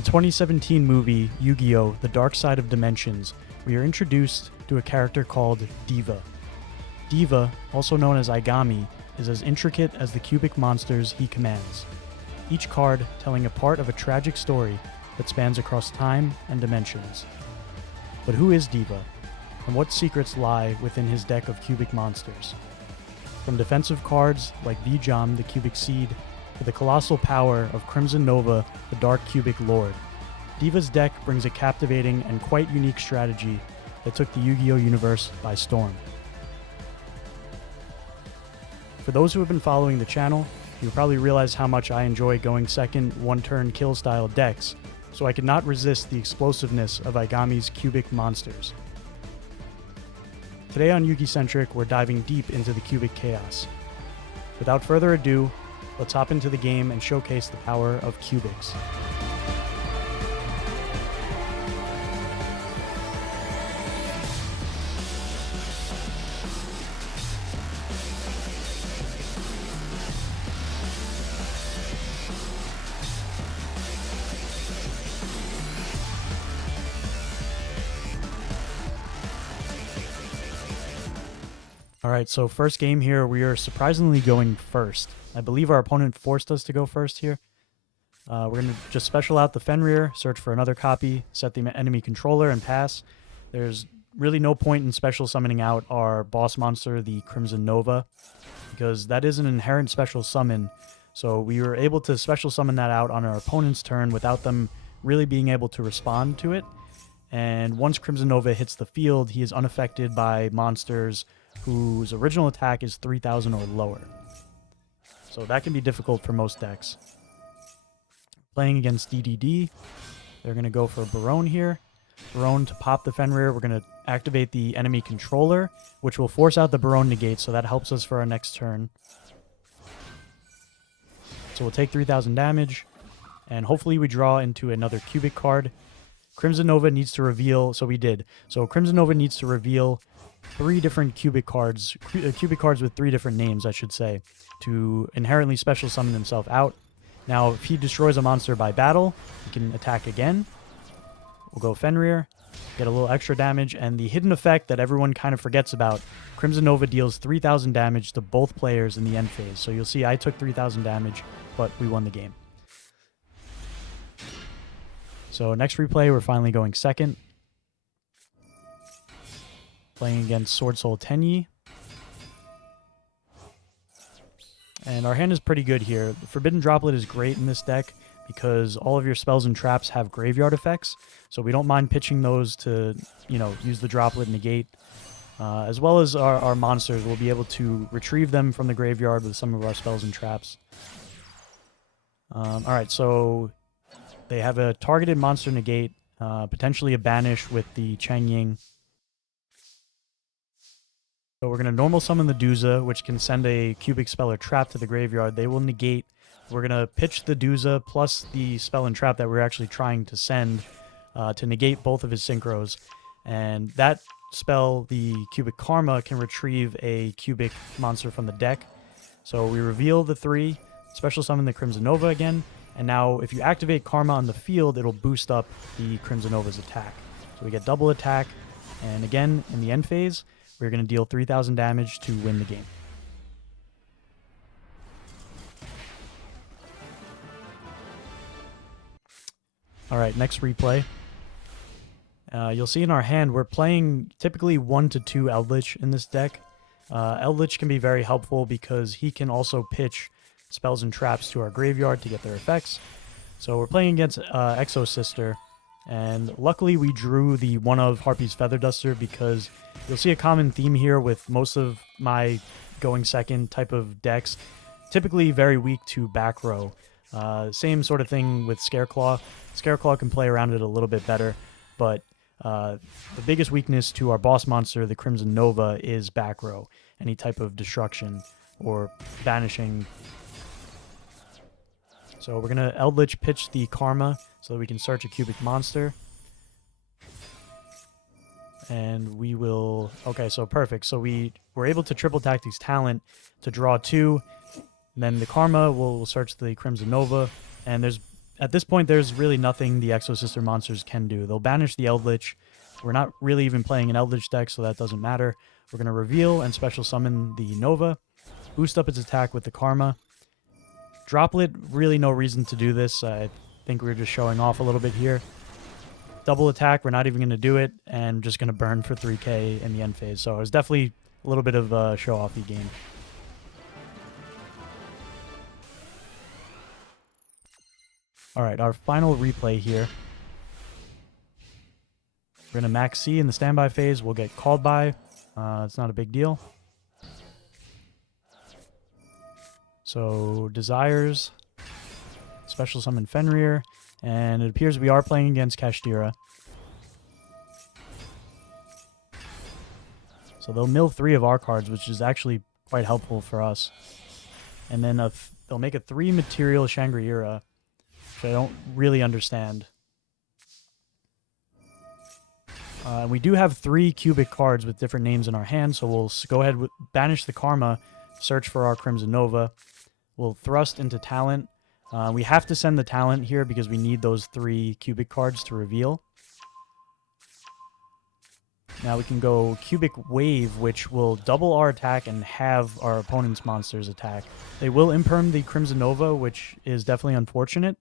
the 2017 movie Yu-Gi-Oh! The Dark Side of Dimensions, we are introduced to a character called Diva. Diva, also known as Aigami, is as intricate as the cubic monsters he commands, each card telling a part of a tragic story that spans across time and dimensions. But who is Diva, and what secrets lie within his deck of cubic monsters? From defensive cards like Vijam, the Cubic Seed, to the colossal power of Crimson Nova, the Dark Cubic Lord, Diva's deck brings a captivating and quite unique strategy that took the Yu-Gi-Oh! Universe by storm. For those who have been following the channel, you probably realize how much I enjoy going second one-turn kill style decks, so I could not resist the explosiveness of Aigami's cubic monsters. Today on Yugi-Centric, we're diving deep into the cubic chaos. Without further ado, let's hop into the game and showcase the power of cubics. Alright, so first game here, we are surprisingly going first. I believe our opponent forced us to go first here. We're going to just special out the Fenrir, search for another copy, set the enemy controller, and pass. There's really no point in special summoning out our boss monster, the Crimson Nova, because that is an inherent special summon. So we were able to special summon that out on our opponent's turn without them really being able to respond to it. And once Crimson Nova hits the field, he is unaffected by monsters whose original attack is 3,000 or lower. So that can be difficult for most decks. Playing against DDD, they're going to go for Barone here. Barone to pop the Fenrir. We're going to activate the enemy controller, which will force out the Barone negate, so that helps us for our next turn. So we'll take 3,000 damage, and hopefully we draw into another cubic card. Crimson Nova needs to reveal, so we did. So Crimson Nova needs to reveal 3 different cubic cards with 3 different names, I should say, to inherently special summon himself out. Now, if he destroys a monster by battle, he can attack again. We'll go Fenrir, get a little extra damage, and the hidden effect that everyone kind of forgets about, Crimson Nova deals 3,000 damage to both players in the end phase. So you'll see I took 3,000 damage, but we won the game. So next replay, we're finally going second. Playing against Sword Soul Tenyi. And our hand is pretty good here. The Forbidden Droplet is great in this deck because all of your spells and traps have graveyard effects. So we don't mind pitching those to, use the Droplet negate. As well as our monsters, we'll be able to retrieve them from the graveyard with some of our spells and traps. Alright, so they have a targeted monster negate, potentially a banish with the Chang Ying. So we're going to normal summon the Duza, which can send a cubic spell or trap to the graveyard. They will negate. We're going to pitch the Duza plus the spell and trap that we're actually trying to send to negate both of his synchros. And that spell, the cubic Karma, can retrieve a cubic monster from the deck. So we reveal the 3, special summon the Crimson Nova again, and now if you activate Karma on the field, it'll boost up the Crimson Nova's attack. So we get double attack, and again, in the end phase, we're going to deal 3,000 damage to win the game. Alright, next replay. You'll see in our hand, we're playing typically 1 to 2 Eldritch in this deck. Eldritch can be very helpful because he can also pitch spells and traps to our graveyard to get their effects. So we're playing against Exo Sister, and luckily we drew the one of Harpy's Feather Duster because you'll see a common theme here with most of my going second type of decks. Typically very weak to back row. Same sort of thing with Scareclaw. Scareclaw can play around it a little bit better, but the biggest weakness to our boss monster, the Crimson Nova, is back row. Any type of destruction or banishing. So we're going to Eldritch pitch the Karma so that we can search a cubic monster. And we will... Okay, so perfect. So we were able to triple Tactics Talent to draw 2. And then the Karma will search the Crimson Nova. And there's At this point, there's really nothing the Exo-Sister monsters can do. They'll banish the Eldritch. We're not really even playing an Eldritch deck, so that doesn't matter. We're going to reveal and special summon the Nova, boost up its attack with the Karma. Droplet, really no reason to do this. I think we're just showing off a little bit here. Double attack, we're not even going to do it, and just going to burn for 3k in the end phase. So it was definitely a little bit of a show-offy game. All right, our final replay here. We're going to max C in the standby phase. We'll get called by. It's not a big deal. So, Desires, special summon Fenrir, and it appears we are playing against Kashtira. So they'll mill 3 of our cards, which is actually quite helpful for us. And then they'll make a 3 material Shangri-Ira, which I don't really understand. We do have 3 cubic cards with different names in our hand, so we'll go ahead with banish the Karma, search for our Crimson Nova. We'll thrust into Talent. We have to send the Talent here because we need those 3 cubic cards to reveal. Now we can go Cubic Wave, which will double our attack and halve our opponent's monster's attack. They will imperm the Crimson Nova, which is definitely unfortunate.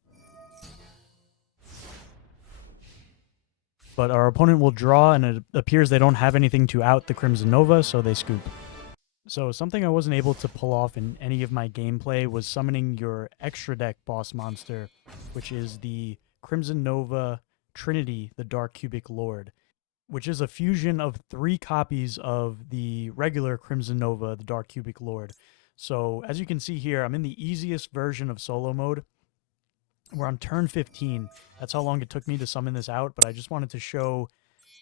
But our opponent will draw, and it appears they don't have anything to out the Crimson Nova, so they scoop. So something I wasn't able to pull off in any of my gameplay was summoning your extra deck boss monster, which is the Crimson Nova Trinity, the Dark Cubic Lord, which is a fusion of 3 copies of the regular Crimson Nova, the Dark Cubic Lord. So as you can see here, I'm in the easiest version of solo mode. We're on turn 15. That's how long it took me to summon this out, but I just wanted to show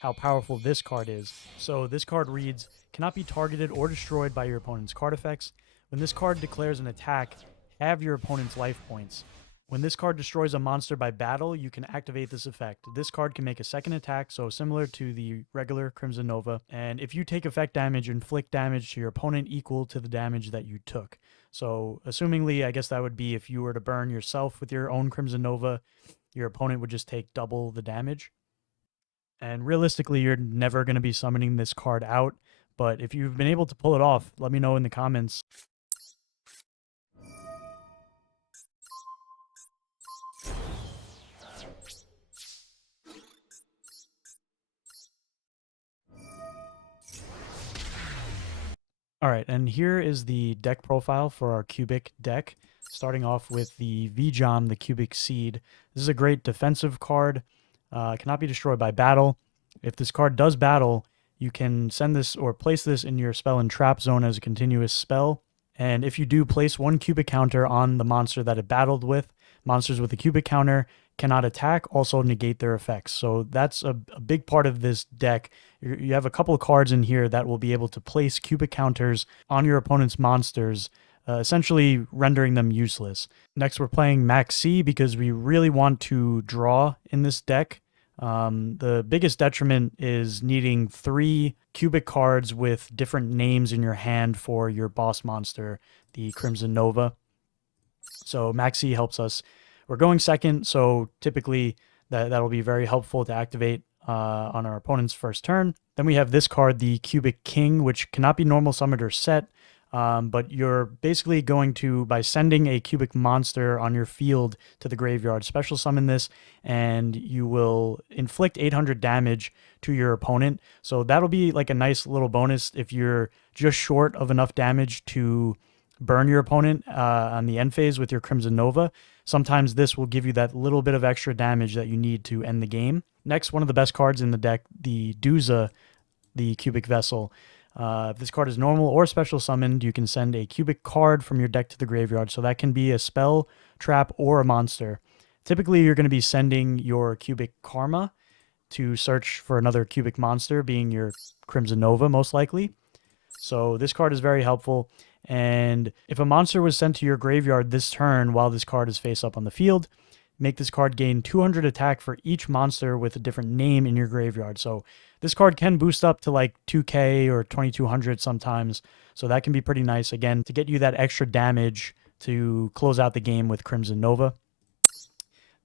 how powerful this card is. So this card reads, cannot be targeted or destroyed by your opponent's card effects. When this card declares an attack, halve your opponent's life points. When this card destroys a monster by battle, you can activate this effect. This card can make a second attack, so similar to the regular Crimson Nova. And if you take effect damage, inflict damage to your opponent equal to the damage that you took. So, assumingly, I guess that would be if you were to burn yourself with your own Crimson Nova, your opponent would just take double the damage. And realistically, you're never going to be summoning this card out. But if you've been able to pull it off, let me know in the comments. All right, and here is the deck profile for our cubic deck, starting off with the Vjam, the Cubic Seed. This is a great defensive card. Cannot be destroyed by battle. If this card does battle, you can send this or place this in your spell and trap zone as a continuous spell. And if you do, place 1 cubic counter on the monster that it battled with. Monsters with a cubic counter cannot attack, also negate their effects. So that's a big part of this deck. You have a couple of cards in here that will be able to place cubic counters on your opponent's monsters, essentially rendering them useless. Next, we're playing Max C because we really want to draw in this deck. The biggest detriment is needing 3 cubic cards with different names in your hand for your boss monster, the Crimson Nova. So Max C helps us. We're going second, so typically that'll be very helpful to activate on our opponent's first turn. Then we have this card, the Cubic King, which cannot be normal summoned or set, but you're basically going to, by sending a cubic monster on your field to the graveyard, special summon this, and you will inflict 800 damage to your opponent. So that'll be like a nice little bonus if you're just short of enough damage to burn your opponent on the end phase with your Crimson Nova. Sometimes this will give you that little bit of extra damage that you need to end the game. Next, one of the best cards in the deck, the Duza, the Cubic Vessel. If this card is normal or special summoned, you can send a cubic card from your deck to the graveyard. So that can be a spell, trap, or a monster. Typically, you're going to be sending your cubic Karma to search for another cubic monster, being your Crimson Nova, most likely. So this card is very helpful. And if a monster was sent to your graveyard this turn while this card is face up on the field, make this card gain 200 attack for each monster with a different name in your graveyard. So this card can boost up to like 2k or 2200 sometimes. So that can be pretty nice, again, to get you that extra damage to close out the game with Crimson Nova.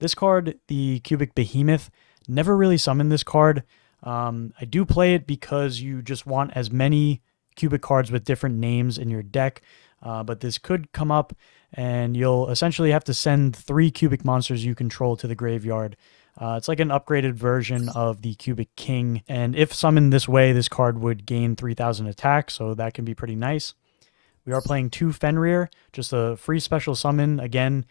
This card, the Cubic Behemoth, never really summoned this card. I do play it because you just want as many cubic cards with different names in your deck, but this could come up and you'll essentially have to send 3 cubic monsters you control to the graveyard. It's like an upgraded version of the Cubic King, and if summoned this way, this card would gain 3,000 attack, so that can be pretty nice. We are playing 2 Fenrir, just a free special summon. Again,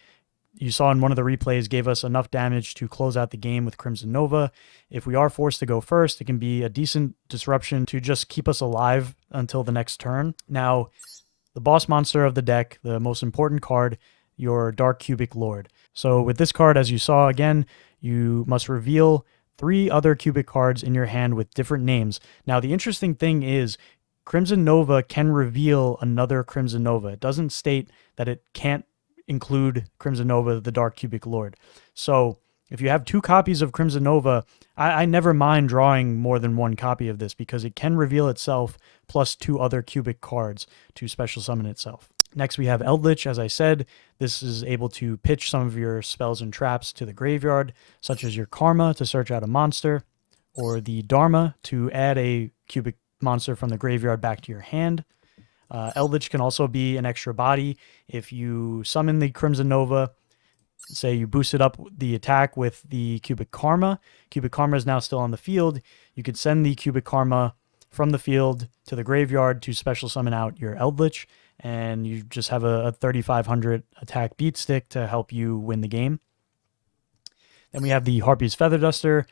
you saw in one of the replays, gave us enough damage to close out the game with Crimson Nova. If we are forced to go first, it can be a decent disruption to just keep us alive until the next turn. Now, the boss monster of the deck, the most important card, your Dark Cubic Lord. So with this card, as you saw again, you must reveal 3 other cubic cards in your hand with different names. Now, the interesting thing is Crimson Nova can reveal another Crimson Nova. It doesn't state that it can't include Crimson Nova, the Dark Cubic Lord. So if you have 2 copies of Crimson Nova, I never mind drawing more than 1 copy of this because it can reveal itself plus 2 other cubic cards to special summon itself. Next, we have Eldritch. As I said, this is able to pitch some of your spells and traps to the graveyard, such as your Karma to search out a monster, or the Dharma to add a cubic monster from the graveyard back to your hand. Eldritch can also be an extra body. If you summon the Crimson Nova, say you boosted up the attack with the Cubic Karma is now still on the field. You could send the Cubic Karma from the field to the graveyard to special summon out your Eldritch, and you just have a 3,500 attack beat stick to help you win the game. Then we have the Harpy's Feather Duster.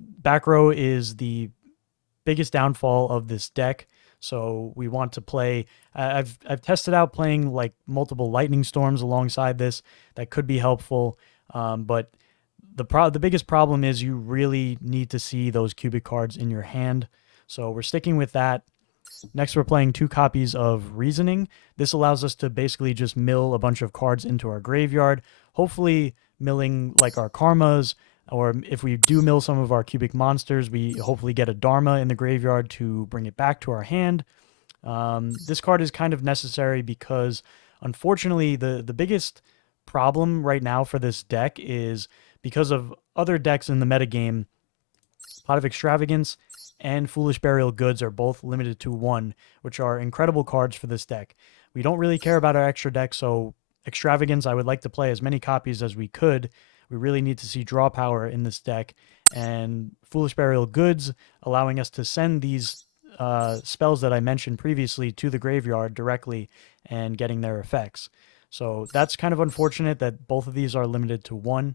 Back row is the biggest downfall of this deck. So we want to play, I've tested out playing like multiple Lightning Storms alongside this. That could be helpful. But the biggest problem is you really need to see those cubic cards in your hand. So we're sticking with that. Next, we're playing 2 copies of Reasoning. This allows us to basically just mill a bunch of cards into our graveyard, hopefully milling like our Karmas, or if we do mill some of our cubic monsters, we hopefully get a Dharma in the graveyard to bring it back to our hand. This card is kind of necessary because, unfortunately, the biggest problem right now for this deck is because of other decks in the metagame, Pot of Extravagance and Foolish Burial Goods are both limited to 1, which are incredible cards for this deck. We don't really care about our extra deck, so Extravagance, I would like to play as many copies as we could. We really need to see draw power in this deck, and Foolish Burial Goods allowing us to send these spells that I mentioned previously to the graveyard directly and getting their effects. So that's kind of unfortunate that both of these are limited to 1.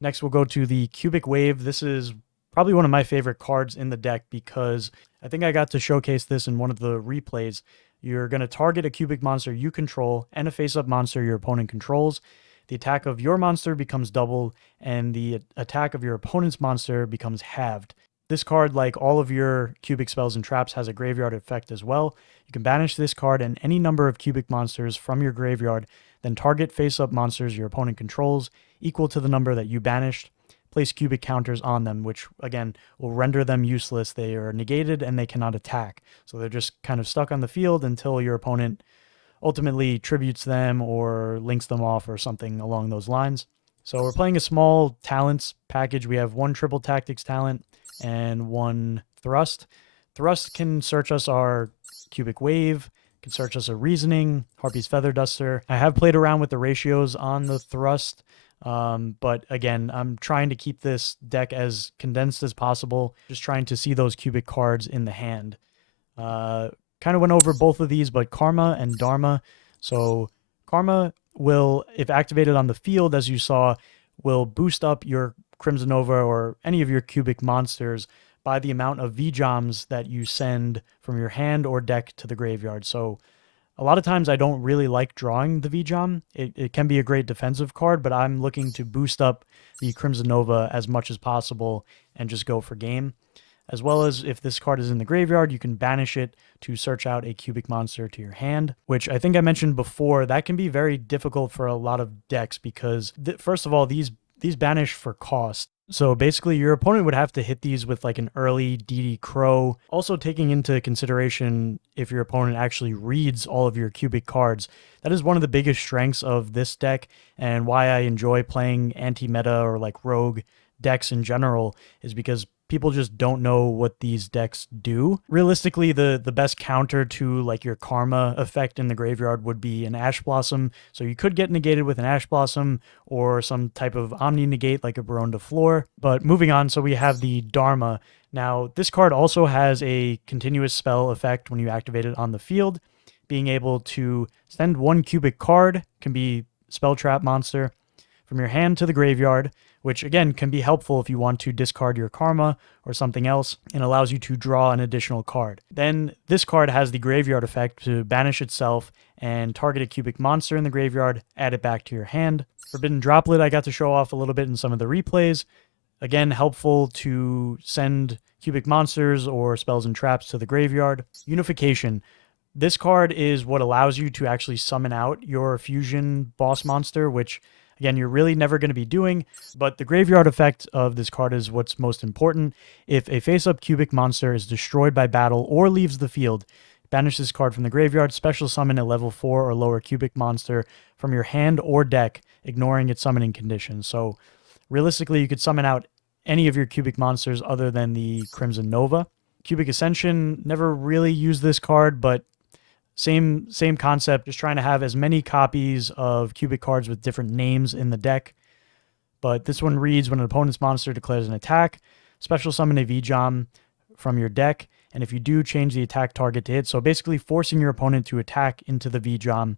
Next, we'll go to the Cubic Wave. This is probably one of my favorite cards in the deck because I think I got to showcase this in one of the replays. You're going to target a cubic monster you control and a face-up monster your opponent controls. The attack of your monster becomes doubled, and the attack of your opponent's monster becomes halved. This card, like all of your cubic spells and traps, has a graveyard effect as well. You can banish this card and any number of cubic monsters from your graveyard, then target face-up monsters your opponent controls equal to the number that you banished. Place cubic counters on them, which, again, will render them useless. They are negated and they cannot attack. So they're just kind of stuck on the field until your opponent ultimately tributes them or links them off or something along those lines. So we're playing a small talents package. We have 1 triple tactics talent and 1 thrust. Thrust can search us our Cubic Wave, can search us a Reasoning, Harpy's Feather Duster. I have played around with the ratios on the thrust, but again, I'm trying to keep this deck as condensed as possible, just trying to see those cubic cards in the hand. Kind of went over both of these, but Karma and Dharma. So Karma will, if activated on the field, as you saw, will boost up your Crimson Nova or any of your cubic monsters by the amount of V-Joms that you send from your hand or deck to the graveyard. So a lot of times I don't really like drawing the V-Jom. It can be a great defensive card, but I'm looking to boost up the Crimson Nova as much as possible and just go for game. As well as if this card is in the graveyard, you can banish it to search out a cubic monster to your hand, which I think I mentioned before, that can be very difficult for a lot of decks because, first of all, these banish for cost. So basically, your opponent would have to hit these with like an early DD Crow, also taking into consideration if your opponent actually reads all of your cubic cards. That is one of the biggest strengths of this deck, and why I enjoy playing anti-meta or like rogue decks in general, is because people just don't know what these decks do. Realistically, the best counter to like your karma effect in the graveyard would be an Ash Blossom. So you could get negated with an Ash Blossom or some type of Omni negate like a Baron de Fleur. But moving on, so we have the Dharma. Now, this card also has a continuous spell effect when you activate it on the field, being able to send one cubic card, can be spell trap monster, from your hand to the graveyard, which again can be helpful if you want to discard your karma or something else, and allows you to draw an additional card. Then this card has the graveyard effect to banish itself and target a cubic monster in the graveyard, add it back to your hand. Forbidden Droplet I got to show off a little bit in some of the replays. Again, helpful to send cubic monsters or spells and traps to the graveyard. Unification. This card is what allows you to actually summon out your fusion boss monster, which again, you're really never going to be doing, but the graveyard effect of this card is what's most important. If a face-up cubic monster is destroyed by battle or leaves the field, banish this card from the graveyard, special summon a level 4 or lower cubic monster from your hand or deck, ignoring its summoning condition. So realistically, you could summon out any of your cubic monsters other than the Crimson Nova. Cubic Ascension, never really used this card, but same concept, just trying to have as many copies of cubic cards with different names in the deck. But this one reads, when an opponent's monster declares an attack, special summon a V-Jom from your deck, and if you do, change the attack target to hit. So basically forcing your opponent to attack into the V-Jom,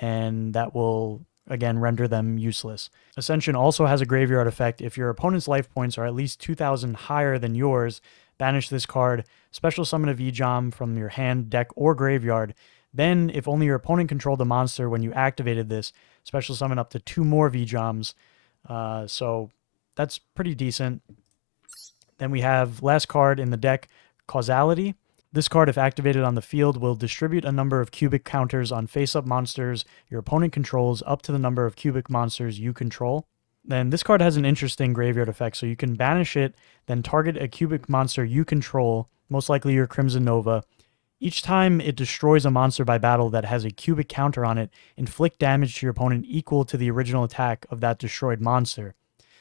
and that will, again, render them useless. Ascension also has a graveyard effect. If your opponent's life points are at least 2,000 higher than yours, banish this card, special summon a V-Jom from your hand, deck, or graveyard. Then, if only your opponent controlled the monster when you activated this, special summon up to 2 more V-Joms. So that's pretty decent. Then we have last card in the deck, Causality. This card, if activated on the field, will distribute a number of cubic counters on face-up monsters your opponent controls up to the number of cubic monsters you control. Then this card has an interesting graveyard effect, so you can banish it, then target a cubic monster you control, most likely your Crimson Nova. Each time it destroys a monster by battle that has a cubic counter on it, inflict damage to your opponent equal to the original attack of that destroyed monster.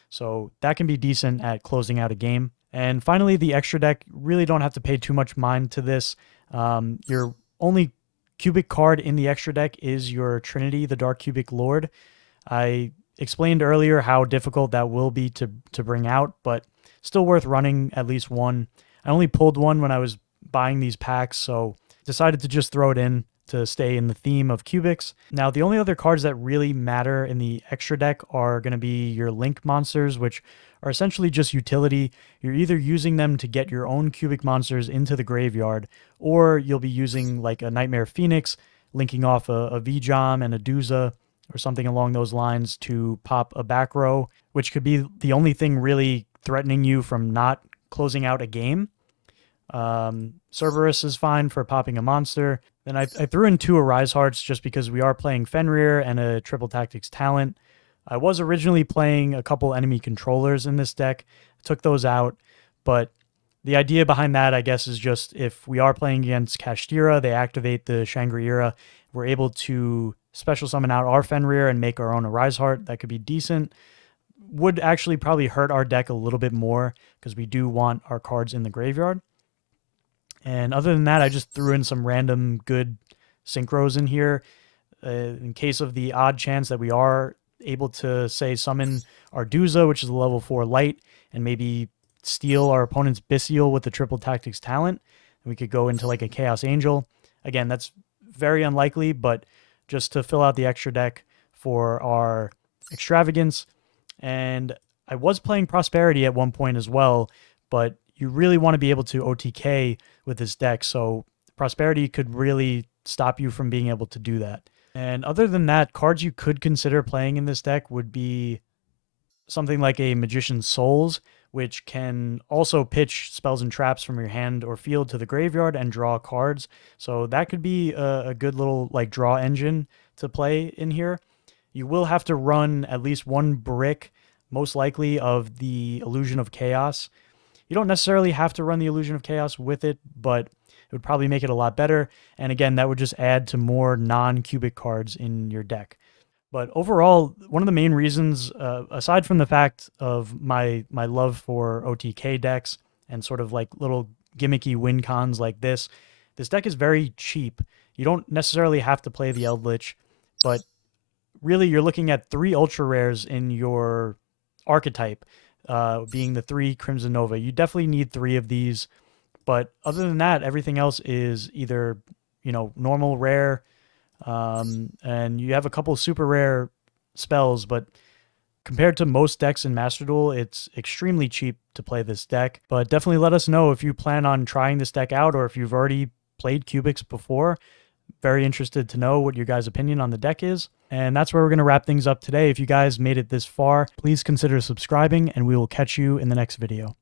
So that can be decent at closing out a game. And finally, the extra deck, really don't have to pay too much mind to this. Your only cubic card in the extra deck is your Trinity, the Dark Cubic Lord. I explained earlier how difficult that will be to bring out, but still worth running at least one. I only pulled one when I was buying these packs, so decided to just throw it in to stay in the theme of cubics. Now, the only other cards that really matter in the extra deck are going to be your link monsters, which are essentially just utility. You're either using them to get your own cubic monsters into the graveyard, or you'll be using like a Nightmare Phoenix, linking off a V-Jom and a Duza, or something along those lines to pop a back row, which could be the only thing really threatening you from not closing out a game. Cerberus is fine for popping a monster. Then I threw in 2 Arise Hearts just because we are playing Fenrir and a Triple Tactics talent. I was originally playing a couple enemy controllers in this deck, took those out, but the idea behind that, I guess, is just if we are playing against Kashtira, they activate the Shangri-Ira, we're able to special summon out our Fenrir and make our own Arise Heart. That could be decent. Would actually probably hurt our deck a little bit more because we do want our cards in the graveyard. And other than that, I just threw in some random good synchros in here in case of the odd chance that we are able to, say, summon our Duza, which is a level 4 light, and maybe steal our opponent's Bystial with the Triple Tactics talent. And we could go into like a Chaos Angel. Again, that's very unlikely, but just to fill out the extra deck for our extravagance. And I was playing Prosperity at one point as well, but you really want to be able to OTK with this deck, so Prosperity could really stop you from being able to do that. And other than that, cards you could consider playing in this deck would be something like a Magician's Souls, which can also pitch spells and traps from your hand or field to the graveyard and draw cards. So that could be a good little like draw engine to play in here. You will have to run at least 1 brick, most likely of the Illusion of Chaos. You don't necessarily have to run the Illusion of Chaos with it, but it would probably make it a lot better. And again, that would just add to more non-cubic cards in your deck. But overall, one of the main reasons, aside from the fact of my love for OTK decks and sort of like little gimmicky win cons like this deck is very cheap. You don't necessarily have to play the Eldritch, but really you're looking at 3 ultra rares in your archetype, being the 3 Crimson Nova. You definitely need 3 of these, but other than that, everything else is either, normal rare, and you have a couple super rare spells, but compared to most decks in Master Duel, it's extremely cheap to play this deck. But definitely let us know if you plan on trying this deck out or if you've already played Cubics before. Very interested to know what your guys' opinion on the deck is. And that's where we're going to wrap things up today. If you guys made it this far, please consider subscribing, and we will catch you in the next video.